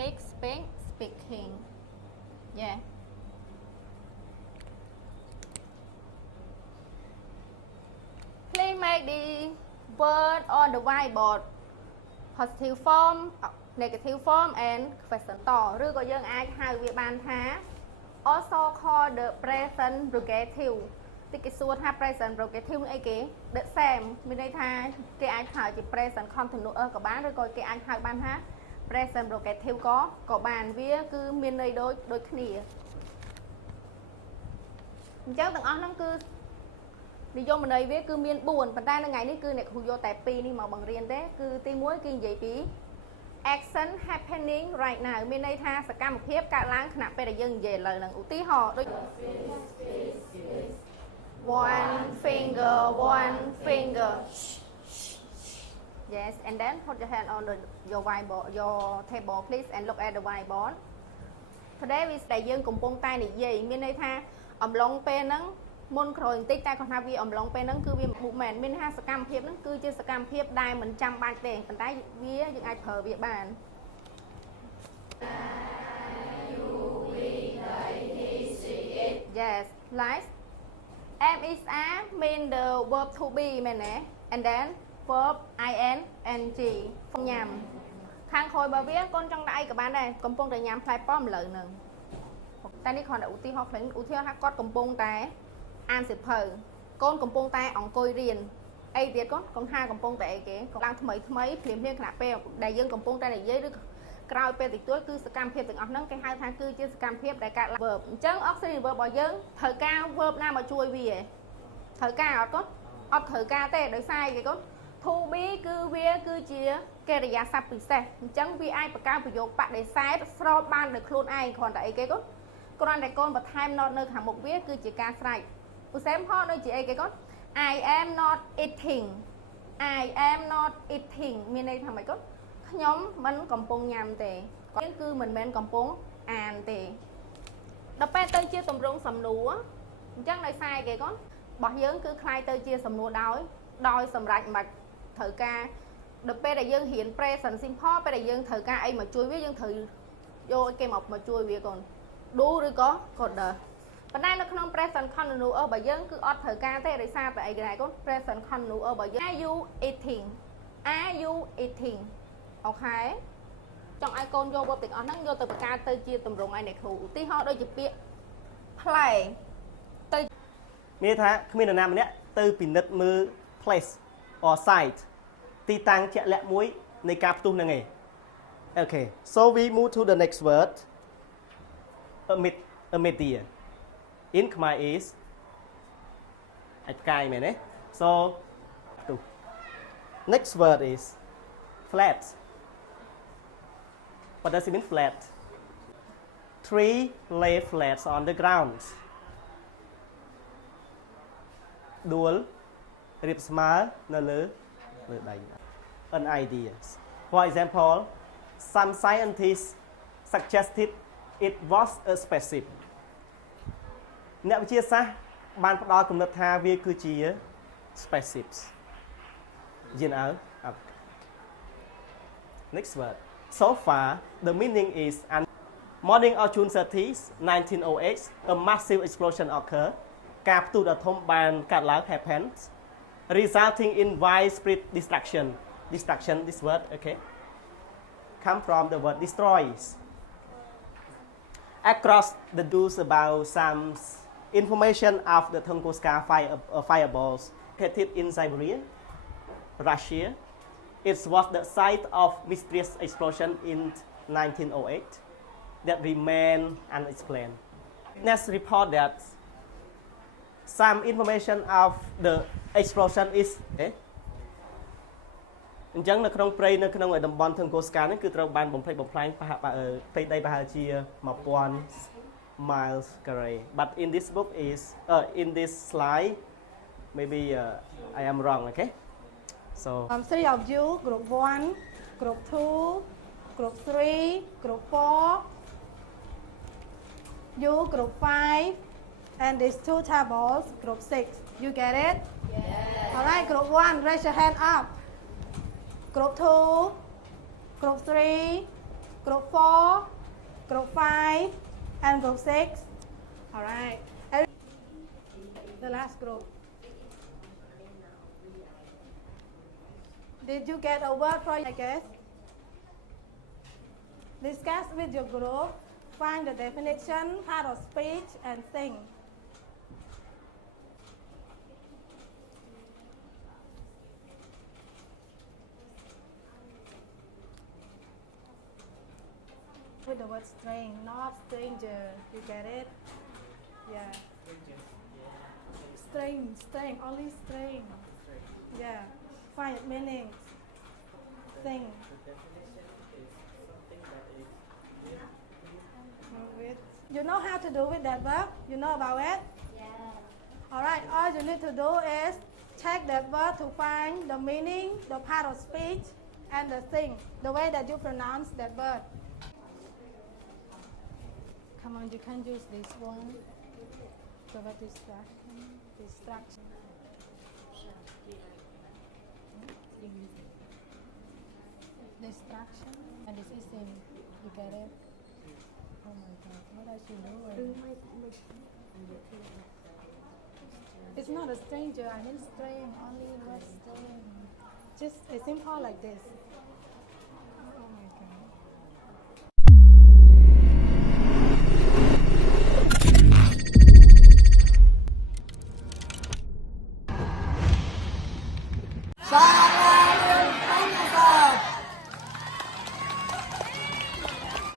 speaking. Yeah. Please make the word on the whiteboard positive form, negative form and question តឬក៏យើងអាចហៅវាបានថា also call the present rogative ទីគេសួរថា present rogative អីគេ the same មានន័យថាគេអាចហៅជា present continuous ក៏បានឬក៏គេអាចហៅបានថា present rogative ក៏បានវាគឺមានន័យដូចគ្នាអញ្ចឹងទាំងអស់ហ្នឹងគឺនិយមន័យវាគឺមាន4ប៉ុន្តែនៅថ្ងៃនេះគឺអ្នកគ្រូយកតែ2នេះមកបង្រៀនទេគឺទី1គឺនិយាយពី action happening right now មានន័យថាសកម្មភាពកើតឡើងខណៈពេលដែលយើងនិយាយឥឡូវហ្នឹងឧទាហរណ៍ដូច one finger yes and then put your hand on your whiteboard your table please and look at the whiteboard today we ដែលយើងកំពុងតែនិយាយមានន័យថាអំឡុងពេលហ្នឹងមុនក្រោយបន្តិចតែគាត់ថាវាអំឡុងពេលហ្នឹងគឺវា movement មានថាសកម្មភាពហ្នឹងគឺជាសកម្មភាពដែលមិនចាំបាច់ទេប៉ុន្តែវាយើងអាចប្រើវាបាន yes like am is are mean the verb to be មែនទេ and then verb ing ញ៉ាំខាងក្រោយរបស់វាកូនចង់ដាក់អីក៏បានដែរកំពុងតែញ៉ាំផ្លែប៉ោមឥឡូវហ្នឹងតែនេះគ្រាន់តែឧទាហរណ៍ខ្លីឧទាហរណ៍ថាគាត់កំពុងតែអានសៀវភៅកូនកំពុងតែអង្គុយរៀនអីទៀតកូនថាកំពុងតែអីគេកំឡើងថ្មីភ្លាមខណៈពេលដែលយើងកំពុងតែនិយាយឬក្រោយពេលតិចតួចគឺសកម្មភាពទាំងអស់ហ្នឹងគេហៅថាគឺជាសកម្មភាពដែលកើតឡើង verb អញ្ចឹង auxiliary verb របស់យើងត្រូវការ verb ណាមកជួយវាត្រូវការអត់ត្រូវការទេដោយសារគេកូន to be គឺវាគឺជាកិរិយាសព្ទពិសេសអញ្ចឹងវាអាចបង្កើតប្រយោគបដិសេធស្របបានដោយខ្លួនឯងគ្រាន់តែអីគេកូនគ្រាន់តែកូនបន្ថែម not នៅខាងមុខវាគឺជាការស្រេចឧស្សាហ៍ដូចជាអីគេកូន I am not eating មានន័យថាម៉េចកូនខ្ញុំមិនកំពុងញ៉ាំទេគាត់គឺមិនមែនកំពុងអានទេដល់ពេលទៅជាទម្រង់សំណួរអញ្ចឹងដោយសារគេកូនរបស់យើងគឺคล้ายទៅជាសំណួរដោយសម្រាប់មិនត្រូវការដល់ពេលដែលយើងរៀន present simple ពេលដែលយើងត្រូវការអីមកជួយវាយើងត្រូវយកគេមកជួយវាកូន do ឬក៏ coder ប៉ុន្តែនៅក្នុង present continuous របស់យើងគឺអត់ត្រូវការទេដោយសារតែអីគេដែរកូន present continuous របស់យើង are you eating អូខេចង់ឲ្យកូនយក verb ទាំងអស់ហ្នឹងយកទៅបង្កើតទៅជាទម្រង់ឯអ្នកគ្រូឧទាហរណ៍ដូចជាពាក្យ play ទៅមានថាគ្មាននរណាម្នាក់ទៅពិនិត្យមើល place or site ទីតាំងជាក់លាក់មួយនៃការផ្ទុះហ្នឹងឯង Okay so we move to the next word a media in Khmer is អាចផ្កាយមែនទេ so next word is flat what does it mean flat three lay flats on the ground ដួលរៀបស្មើនៅលើដី an idea for example some scientists suggested it was a spaceship អ្នកវិទ្យាសាស្ត្របានផ្ដល់គំនិតថាវាគឺជា spaceships you know next word so far the meaning is morning of June 30, 1908 a massive explosion occurred ការផ្ទុះដ៏ធំបានកើតឡើង happened resulting in widespread destruction this word okay come from the word destroys across the news about some information of the Tunguska fireballs located in Siberia, Russia. It was the site of mysterious explosion in 1908 that remain unexplained. Next report that some information of the explosion is អញ្ចឹងនៅក្នុងព្រៃនៅក្នុងតំបន់ធឹងកូស្កានេះគឺត្រូវបានបំផ្លិចបំផ្លាញផ្ទៃដីប្រហែលជា1000 miles carré but in this book is in this slide maybe I am wrong okay so three of you group 1 group 2 group 3 group 4 you group 5 and these two tables group 6 you get it yes all right group 1 raise your hand up group 2 group 3 group 4, group 5, and group 6. All right. And the last group. Did you get a word for I guess? Discuss with your group. Find the definition, part of speech, and sing. With the word strain, not stranger. You get it? Yeah. Strain, only strain. Yeah. Find meanings. Sing. You know how to do with that verb? You know about it? Yeah. Alright, all you need to do is check that verb to find the meaning, the part of speech, and the thing, the way that you pronounce that word. Come on, you can use this one. The word distraction. Distraction. And this is in. You get it? Oh my god, what are you doing? It's not a stranger, I didn't strain, only word strain. Just a simple like this.